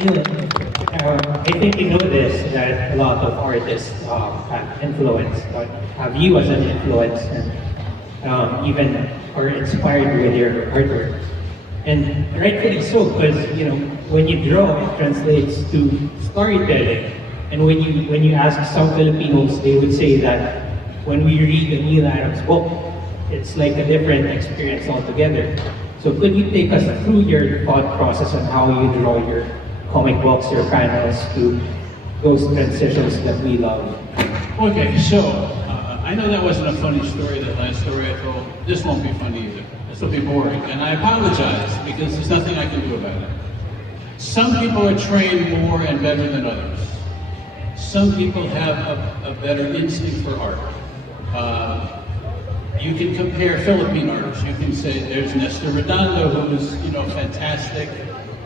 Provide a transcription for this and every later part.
I think you know this, that a lot of artists have influence, but have you as an influence and even are inspired with your artwork. And rightfully so, because when you draw, it translates to storytelling. And when you ask some Filipinos, they would say that when we read a Neil Adams book, it's like a different experience altogether. So could you take us through your thought process on how you draw your comic books, your panels, to those transitions that we love? Okay, so I know that wasn't a funny story, that last story I told. This won't be funny either. This will be boring. And I apologize, because there's nothing I can do about it. Some people are trained more and better than others. Some people have a better instinct for art. You can compare Philippine artists. You can say there's Nestor Redondo, who is fantastic.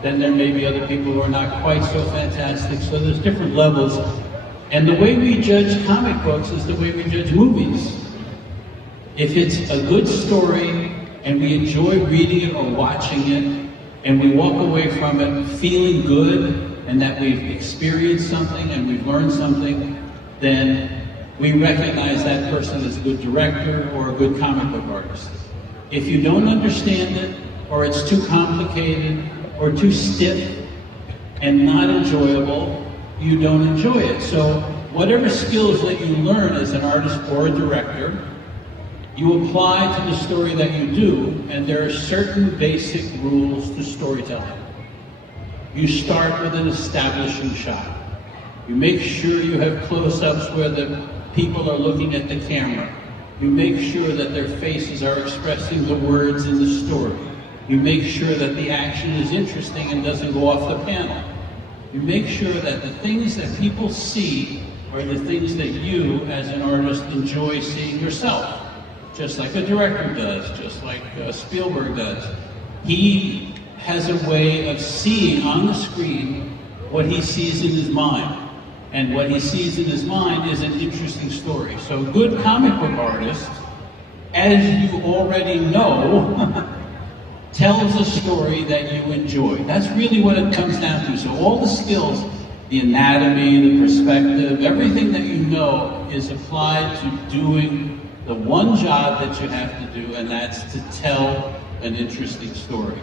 Then there may be other people who are not quite so fantastic. So there's different levels. And the way we judge comic books is the way we judge movies. If it's a good story and we enjoy reading it or watching it, and we walk away from it feeling good and that we've experienced something and we've learned something, then we recognize that person as a good director or a good comic book artist. If you don't understand it, or it's too complicated, or too stiff and not enjoyable, you don't enjoy it. So whatever skills that you learn as an artist or a director, you apply to the story that you do, and there are certain basic rules to storytelling. You start with an establishing shot. You make sure you have close-ups where the people are looking at the camera. You make sure that their faces are expressing the words in the story. You make sure that the action is interesting and doesn't go off the panel. You make sure that the things that people see are the things that you, as an artist, enjoy seeing yourself. Just like a director does, just like Spielberg does. He has a way of seeing on the screen what he sees in his mind. And what he sees in his mind is an interesting story. So good comic book artists, as you already know, tells a story that you enjoy. That's really what it comes down to. So all the skills, the anatomy, the perspective, everything that you know is applied to doing the one job that you have to do, and that's to tell an interesting story.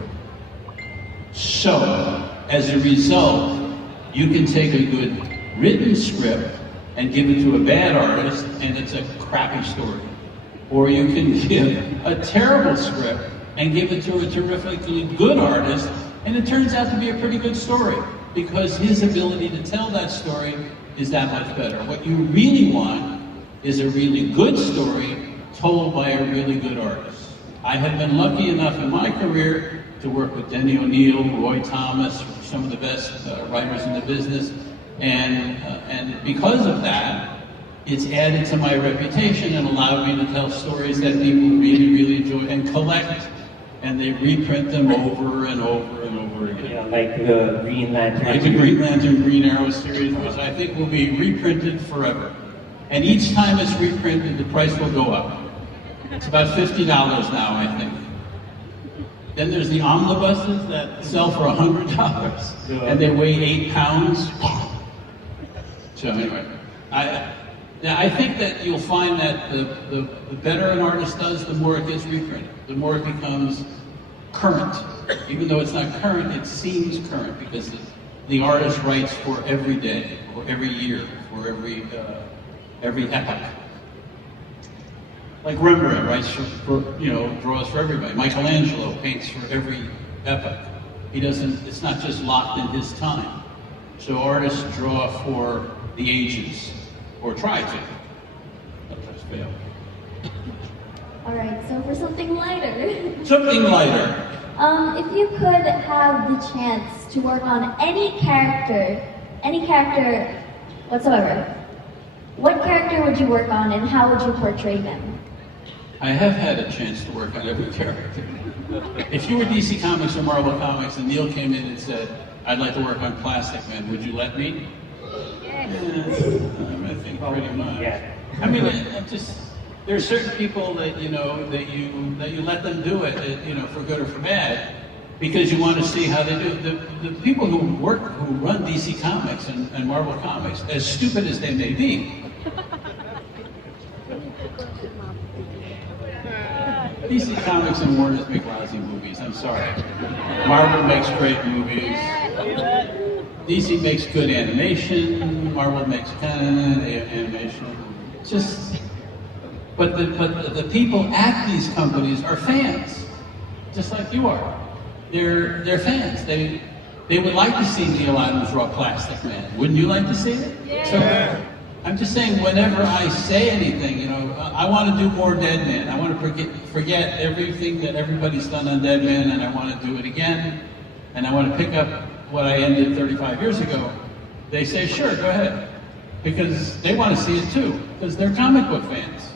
So, as a result, you can take a good written script and give it to a bad artist, and it's a crappy story. Or you can give a terrible script and give it to a terrifically good artist, and it turns out to be a pretty good story, because his ability to tell that story is that much better. What you really want is a really good story told by a really good artist. I have been lucky enough in my career to work with Denny O'Neil, Roy Thomas, some of the best writers in the business, and because of that, it's added to my reputation and allowed me to tell stories that people really, really enjoy and collect, and they reprint them over and over and over again. Yeah, like the Green Lantern. Like the Green Lantern, Green Arrow series, which I think will be reprinted forever. And each time it's reprinted, the price will go up. It's about $50 now, I think. Then there's the omnibuses that sell for $100, and they weigh 8 pounds. So anyway, I think that you'll find that the better an artist does, the more it gets reprinted, the more it becomes current. Even though it's not current, it seems current, because the artist writes for every day, or every year, for every epoch. Like Rembrandt writes for draws for everybody. Michelangelo paints for every epoch. He doesn't, it's not just locked in his time. So artists draw for the ages, or try to. Sometimes fail. All right, so for something lighter. Something lighter. If you could have the chance to work on any character whatsoever, what character would you work on and how would you portray them? I have had a chance to work on every character. If you were DC Comics or Marvel Comics and Neil came in and said, I'd like to work on Plastic Man, would you let me? Yes. I think pretty much. Yeah. I mean, there are certain people that you let them do it, for good or for bad, because you want to see how they do. The people who run DC Comics and Marvel Comics, as stupid as they may be, DC Comics and Warner's make lousy movies, I'm sorry. Marvel makes great movies. DC makes good animation, Marvel makes kind of animation. Just, but the people at these companies are fans, just like you are. They're fans. They would like to see Neil Adams draw Plastic Man. Wouldn't you like to see it? Yeah. So I'm just saying, whenever I say anything, you know, I want to do more Dead Man. I want to forget everything that everybody's done on Dead Man, and I want to do it again. And I want to pick up what I ended 35 years ago. They say, sure, go ahead. Because they want to see it too, because they're comic book fans.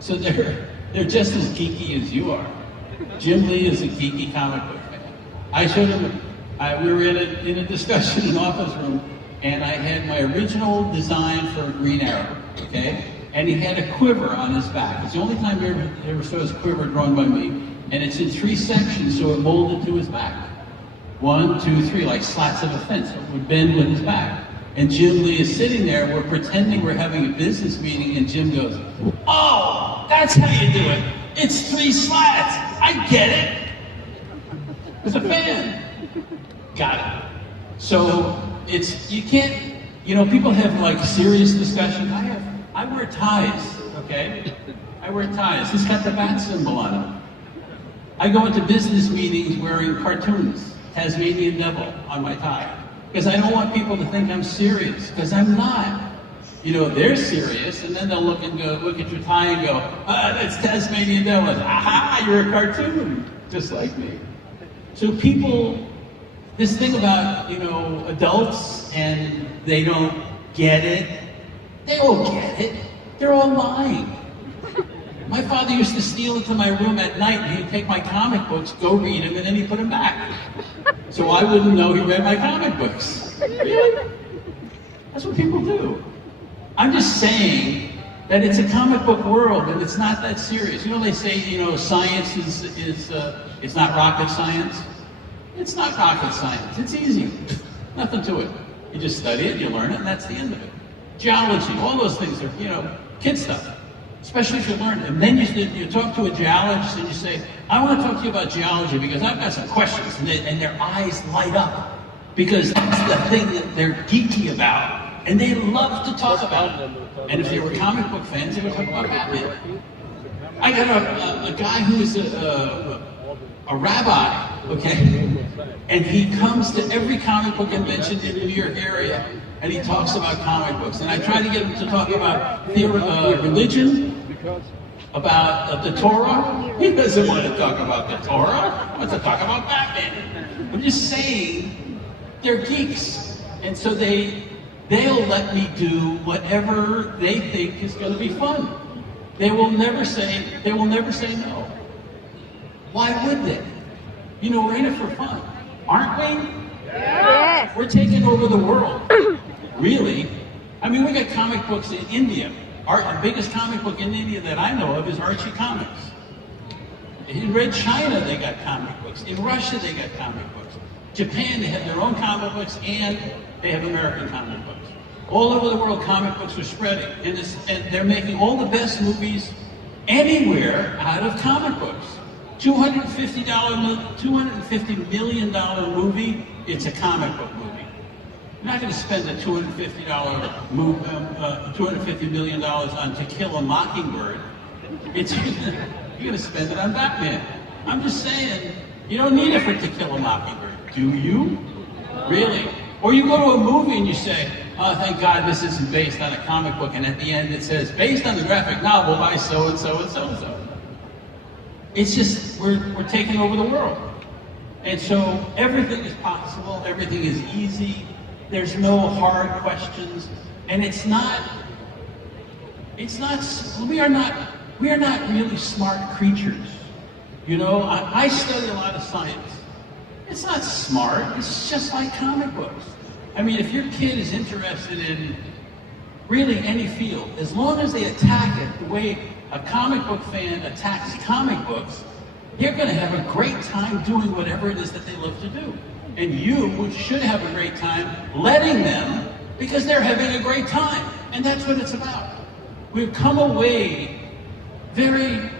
So they're just as geeky as you are. Jim Lee is a geeky comic book fan. I showed him, we were in a discussion in an office room, and I had my original design for Green Arrow, okay? And he had a quiver on his back. It's the only time he ever saw his quiver drawn by me. And it's in 3 sections, so it molded to his back. 1, 2, 3, like slats of a fence. It would bend with his back. And Jim Lee is sitting there, we're pretending we're having a business meeting, and Jim goes, oh, that's how you do it. It's 3 slats. I get it. As a fan. Got it. So you can't, you know, people have like serious discussion. I wear ties, okay? I wear ties. This got the bat symbol on it. I go into business meetings wearing cartoons, Tasmanian Devil on my tie. Because I don't want people to think I'm serious, because I'm not. You know, they're serious, and then they'll look at your tie and go, that's Tasmanian Devil. Aha, you're a cartoon, just like me. So people, this thing about, you know, adults and they don't get it, they all get it. They're all lying. My father used to steal into my room at night, and he'd take my comic books, go read them, and then he'd put them back. So I wouldn't know he read my comic books. Really? That's what people do. I'm just saying that it's a comic book world, and it's not that serious. You know, they say, you know, science it's not rocket science. It's not rocket science. It's easy. Nothing to it. You just study it, you learn it, and that's the end of it. Geology, all those things are, you know, kid stuff. Especially if you learn it. And then you talk to a geologist and you say, I want to talk to you about geology because I've got some questions. And their eyes light up because that's the thing that they're geeky about. And they love to talk about it. And if they were comic book fans, they would talk about Batman. I got a guy who is a rabbi, okay? And he comes to every comic book convention in the New York area, and he talks about comic books. And I try to get him to talk about religion, about the Torah. He doesn't want to talk about the Torah. He wants to talk about Batman. I'm just saying, they're geeks. And so they'll let me do whatever they think is going to be fun. They will never say no. Why would they? You know, we're in it for fun, aren't we? Yes. We're taking over the world. Really? I mean, we got comic books in India. The biggest comic book in India that I know of is Archie Comics. In Red China, they got comic books. In Russia, they got comic books. Japan, they have their own comic books, and they have American comic books. All over the world, comic books are spreading, and they're making all the best movies anywhere out of comic books. $250 million movie, it's a comic book movie. You're not going to spend a $250 million on To Kill a Mockingbird. You're going to spend it on Batman. I'm just saying, you don't need it for To Kill a Mockingbird, do you? Really? Or you go to a movie and you say, oh, thank God this isn't based on a comic book, and at the end it says, based on the graphic novel by so-and-so and so-and-so. It's just, we're taking over the world. And so everything is possible, everything is easy, there's no hard questions, and we are not really smart creatures. You know, I study a lot of science. It's not smart, it's just like comic books. I mean, if your kid is interested in really any field, as long as they attack it the way a comic book fan attacks comic books, they're going to have a great time doing whatever it is that they love to do. And you should have a great time letting them, because they're having a great time. And that's what it's about. We've come away very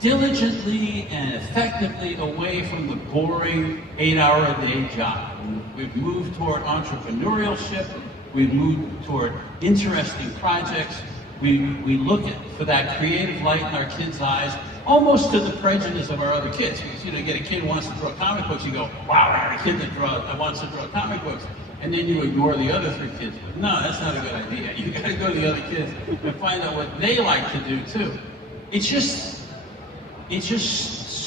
diligently and effectively away from the boring 8-hour-a-day job. We've moved toward entrepreneurship. We've moved toward interesting projects. We look for that creative light in our kids' eyes, almost to the prejudice of our other kids. Because, you get a kid who wants to draw comic books, you go, wow, I have a kid that wants to draw comic books. And then you ignore the other 3 kids. But no, that's not a good idea. You got to go to the other kids and find out what they like to do too. It's just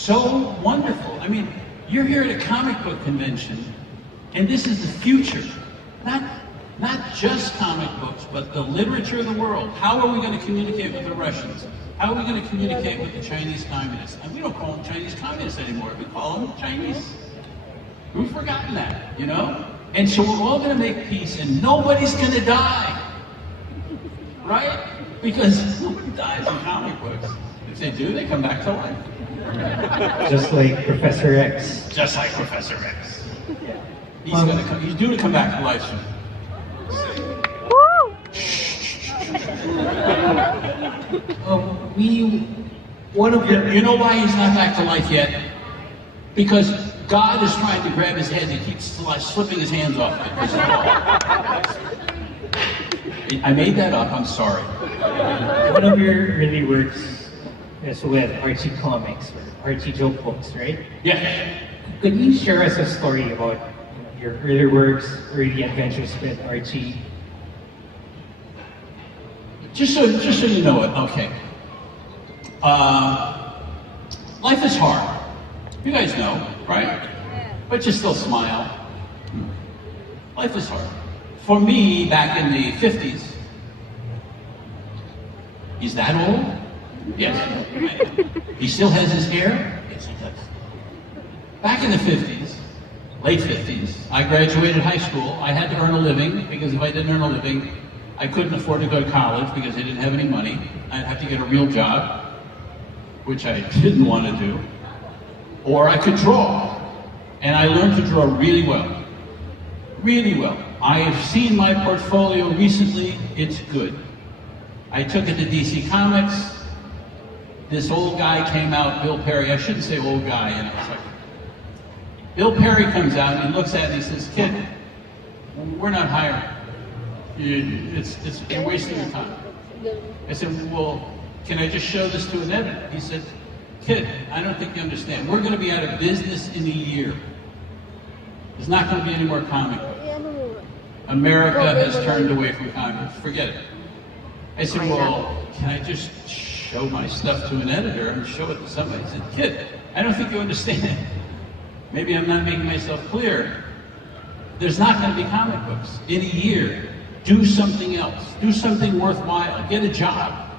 so wonderful. I mean, you're here at a comic book convention, and this is the future. Not just comic books, but the literature of the world. How are we going to communicate with the Russians? How are we going to communicate with the Chinese communists? And we don't call them Chinese communists anymore. We call them Chinese. We've forgotten that, And so we're all going to make peace, and nobody's going to die. Right? Because nobody dies in comic books. If they do, they come back to life. Just like Professor X. Just like Professor X. He's due to come back to life soon. You know why he's not back to life yet? Because God is trying to grab his head and he keeps slipping his hands off it. I made that up, I'm sorry. One of your early works is with Archie Comics, or Archie joke books, right? Yeah. Could you share us a story about your early works, early adventures with Archie? Just so you know it, okay. Life is hard. You guys know, right? But you still smile. Life is hard. For me, back in the 50s, he's that old? Yes. He still has his hair? Yes, he does. Back in the 50s, late 50s, I graduated high school. I had to earn a living, because if I didn't earn a living, I couldn't afford to go to college because I didn't have any money. I'd have to get a real job, which I didn't want to do. Or I could draw. And I learned to draw really well. Really well. I have seen my portfolio recently. It's good. I took it to DC Comics. This old guy came out, Bill Perry. I shouldn't say old guy, It's like, Bill Perry comes out and he looks at it and he says, "Kid, we're not hiring. You're wasting your time." I said, "Well, can I just show this to an editor?" He said, "Kid, I don't think you understand. We're going to be out of business in a year. There's not going to be any more comic books. America has turned away from comic books. Forget it." I said, "Well, can I just show my stuff to an editor and show it to somebody?" He said, "Kid, I don't think you understand. Maybe I'm not making myself clear. There's not going to be comic books in a year. Do something else. Do something worthwhile. Get a job."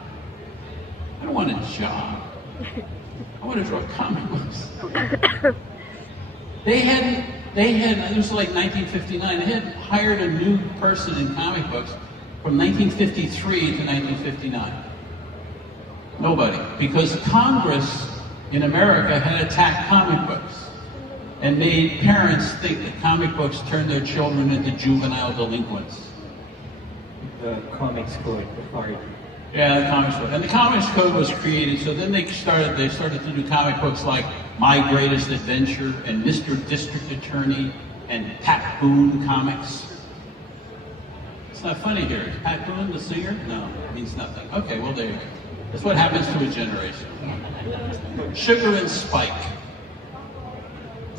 I don't want a job. I want to draw comic books. They had, it was like 1959, they had hired a new person in comic books from 1953 to 1959. Nobody. Because Congress in America had attacked comic books and made parents think that comic books turned their children into juvenile delinquents. The Comics Code, the PART. Yeah, the Comics Code. And the Comics Code was created, so then they started to do comic books like My Greatest Adventure and Mr. District Attorney and Pat Boone Comics. It's not funny here. Is Pat Boone the singer? No, it means nothing. Okay, well there you go. That's what happens to a generation. Sugar and Spike.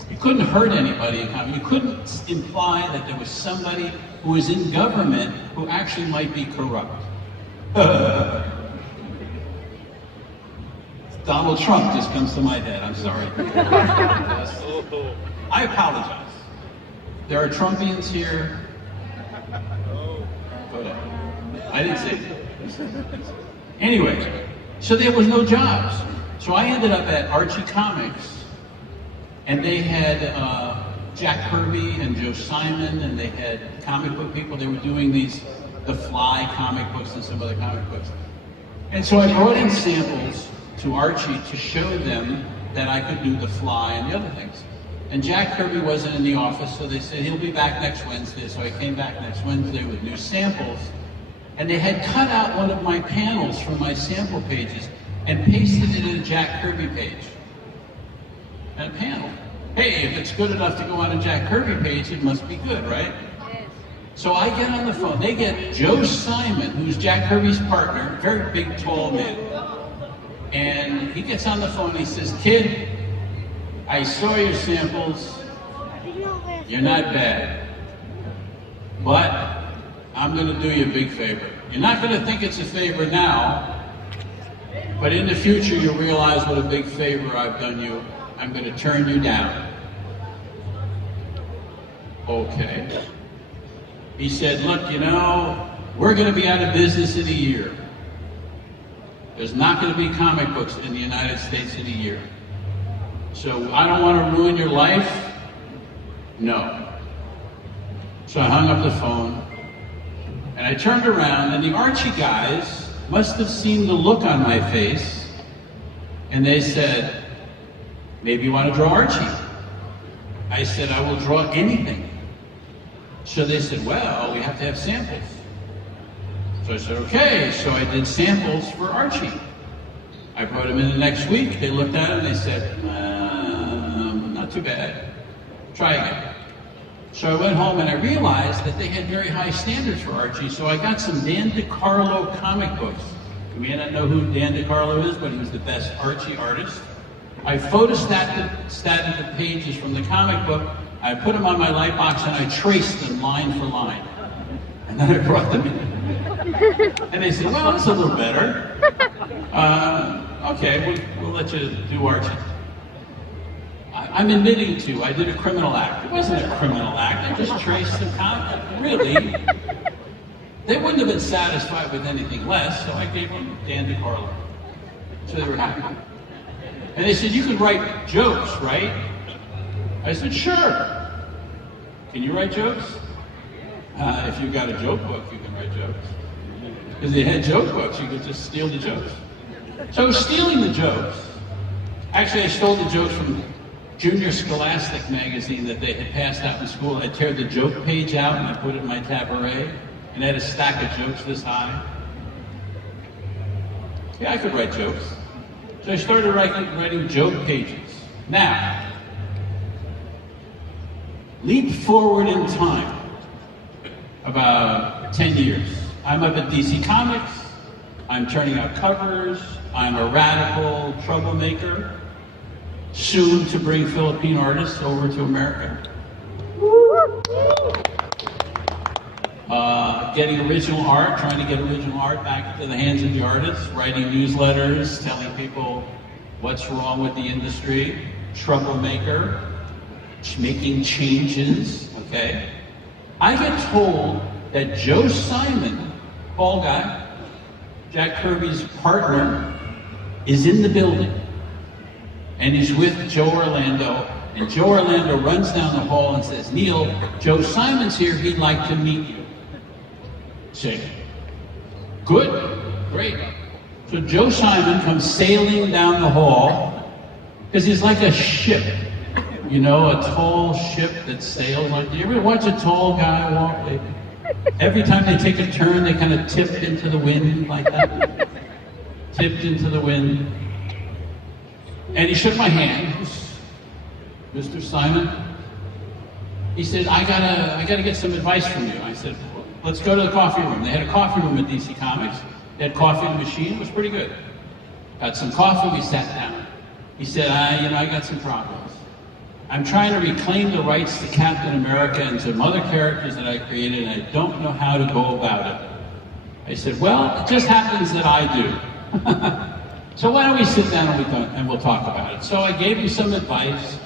You couldn't hurt anybody in comics. You couldn't imply that there was somebody who was in government who actually might be corrupt. Donald Trump just comes to my head, I'm sorry. I apologize. There are Trumpians here. I didn't say that. Anyway, so there was no jobs. So I ended up at Archie Comics, and they had Jack Kirby and Joe Simon, and they had comic book people. They were doing the Fly comic books and some other comic books. And so I brought in samples to Archie to show them that I could do the fly and the other things. And Jack Kirby wasn't in the office, so they said he'll be back next Wednesday. So I came back next Wednesday with new samples. And they had cut out one of my panels from my sample pages and pasted it in a Jack Kirby page. And a panel. Hey, if it's good enough to go on a Jack Kirby page, it must be good, right? So I get on the phone. They get Joe Simon, who's Jack Kirby's partner, very big, tall man. And he gets on the phone and he says, "Kid, I saw your samples. You're not bad. But I'm going to do you a big favor. You're not going to think it's a favor now, but in the future you'll realize what a big favor I've done you. I'm going to turn you down." Okay. He said, "Look, you know, we're going to be out of business in a year. There's not going to be comic books in the United States in a year. So I don't want to ruin your life. No." So I hung up the phone. And I turned around, and the Archie guys must have seen the look on my face, and they said, "Maybe you want to draw Archie?" I said, "I will draw anything." So they said, "Well, we have to have samples." So I said, "Okay." So I did samples for Archie. I brought him in the next week. They looked at it, and they said, "Not too bad. Try again." So I went home and I realized that they had very high standards for Archie, so I got some Dan DeCarlo comic books. You may not know who Dan DeCarlo is, but he was the best Archie artist. I photostated the pages from the comic book, I put them on my light box, and I traced them line for line. And then I brought them in. And they said, "Well, that's a little better. Okay, we'll let you do Archie." I'm admitting to, I did a criminal act. It wasn't a criminal act, I just traced the comic. Really, they wouldn't have been satisfied with anything less, so I gave them Dan DeCarlo. So they were happy. And they said, "You can write jokes, right?" I said, "Sure." "Can you write jokes?" If you've got a joke book, you can write jokes. Because they had joke books, you could just steal the jokes. So I was stealing the jokes. Actually, I stole the jokes from Junior Scholastic magazine that they had passed out in school. I tear the joke page out and I put it in my tabouret, and I had a stack of jokes this high. Yeah, I could write jokes. So I started writing joke pages. Now, leap forward in time about 10 years. I'm up at DC Comics. I'm turning out covers. I'm a radical troublemaker. Soon to bring Philippine artists over to America. Getting original art, trying to get original art back into the hands of the artists, writing newsletters, telling people what's wrong with the industry, troublemaker, making changes, okay? I get told that Joe Simon, Paul guy, Jack Kirby's partner, is in the building. And he's with Joe Orlando, and Joe Orlando runs down the hall and says, "Neil, Joe Simon's here, he'd like to meet you." Say, "Good, great." So Joe Simon comes sailing down the hall, because he's like a ship, you know, a tall ship that sails. Like, do you ever watch a tall guy walk? Every time they take a turn, they kind of tip into the wind like that. Tipped into the wind. And he shook my hand, "Mr. Simon." He said, I gotta get some advice from you." I said, "Well, let's go to the coffee room." They had a coffee room at DC Comics. They had coffee in the machine, it was pretty good. Got some coffee, we sat down. He said, I got some problems. I'm trying to reclaim the rights to Captain America and some other characters that I created, and I don't know how to go about it. I said, "Well, it just happens that I do." So why don't we sit down and we'll talk about it. So I gave him some advice.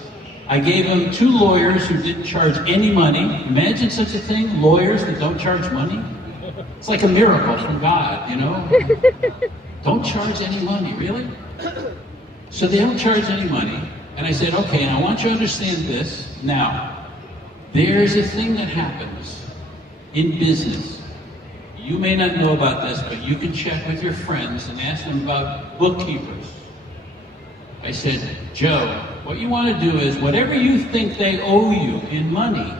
I gave him 2 lawyers who didn't charge any money. Imagine such a thing, lawyers that don't charge money. It's like a miracle from God, you know? Don't charge any money, really? So they don't charge any money. And I said, "Okay, and I want you to understand this. Now, there's a thing that happens in business. You may not know about this, but you can check with your friends and ask them about bookkeepers. I said, Joe, what you want to do is whatever you think they owe you in money,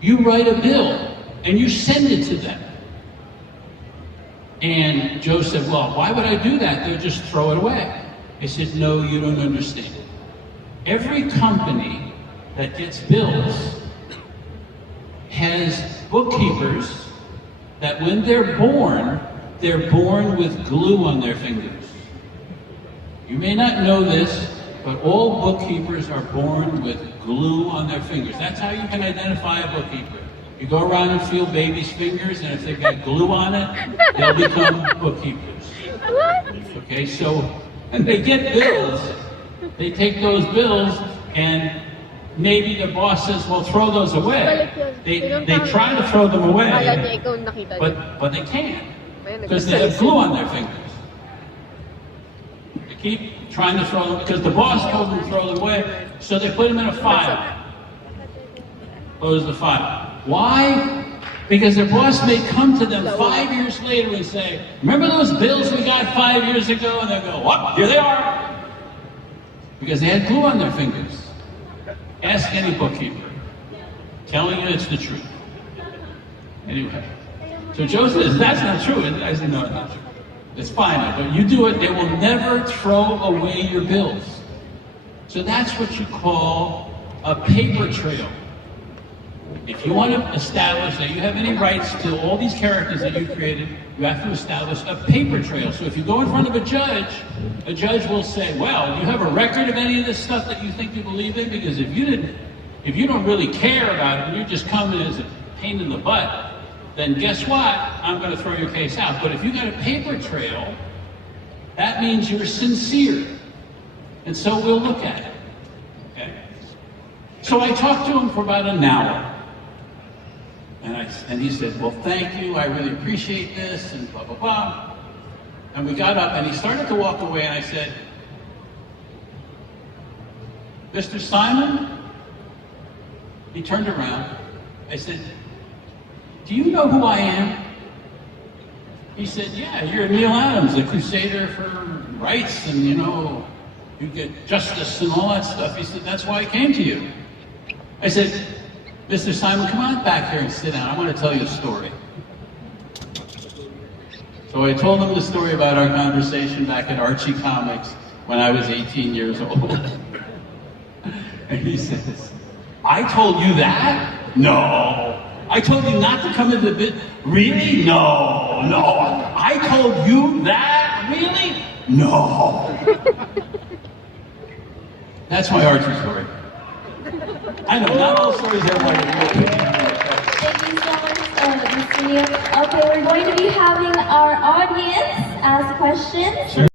you write a bill and you send it to them. And Joe said, well, why would I do that? They'll just throw it away. I said, no, you don't understand. Every company that gets bills has bookkeepers that when they're born with glue on their fingers. You may not know this, but all bookkeepers are born with glue on their fingers. That's how you can identify a bookkeeper. You go around and feel babies' fingers, and if they've got glue on it, they'll become bookkeepers. Okay, so when they get bills, they take those bills, and maybe the boss says, well, throw those away. They try to throw them away, but they can't, because they have glue on their fingers. They keep trying to throw them, because the boss told them to throw them away, so they put them in a file. Close the file. Why? Because their boss may come to them 5 years later and say, remember those bills we got 5 years ago? And they'll go, what? Here they are. Because they had glue on their fingers. Ask any bookkeeper. Telling you it's the truth. Anyway. So Joe says, that's not true. I said, no, it's not true. It's fine, but you do it, they will never throw away your bills. So that's what you call a paper trail. If you want to establish that you have any rights to all these characters that you created, you have to establish a paper trail. So if you go in front of a judge will say, well, do you have a record of any of this stuff that you think you believe in? Because if you don't really care about it and you're just coming as a pain in the butt, then guess what? I'm going to throw your case out. But if you got a paper trail, that means you're sincere. And so we'll look at it. Okay? So I talked to him for about an hour. And he said, well, thank you, I really appreciate this, and blah, blah, blah. And we got up, and he started to walk away, and I said, Mr. Simon? He turned around. I said, do you know who I am? He said, yeah, you're Neil Adams, the crusader for rights, and, you know, you get justice and all that stuff. He said, that's why I came to you. I said, Mr. Simon, come on back here and sit down. I want to tell you a story. So I told him the story about our conversation back at Archie Comics when I was 18 years old. And he says, I told you that? No. I told you not to come into the bit. Really? No. I told you that? Really? No. That's my Archie story. I know, not all stories are like that. Thank you so much, Mr. Neil. Okay, we're going to be having our audience ask questions. Sure.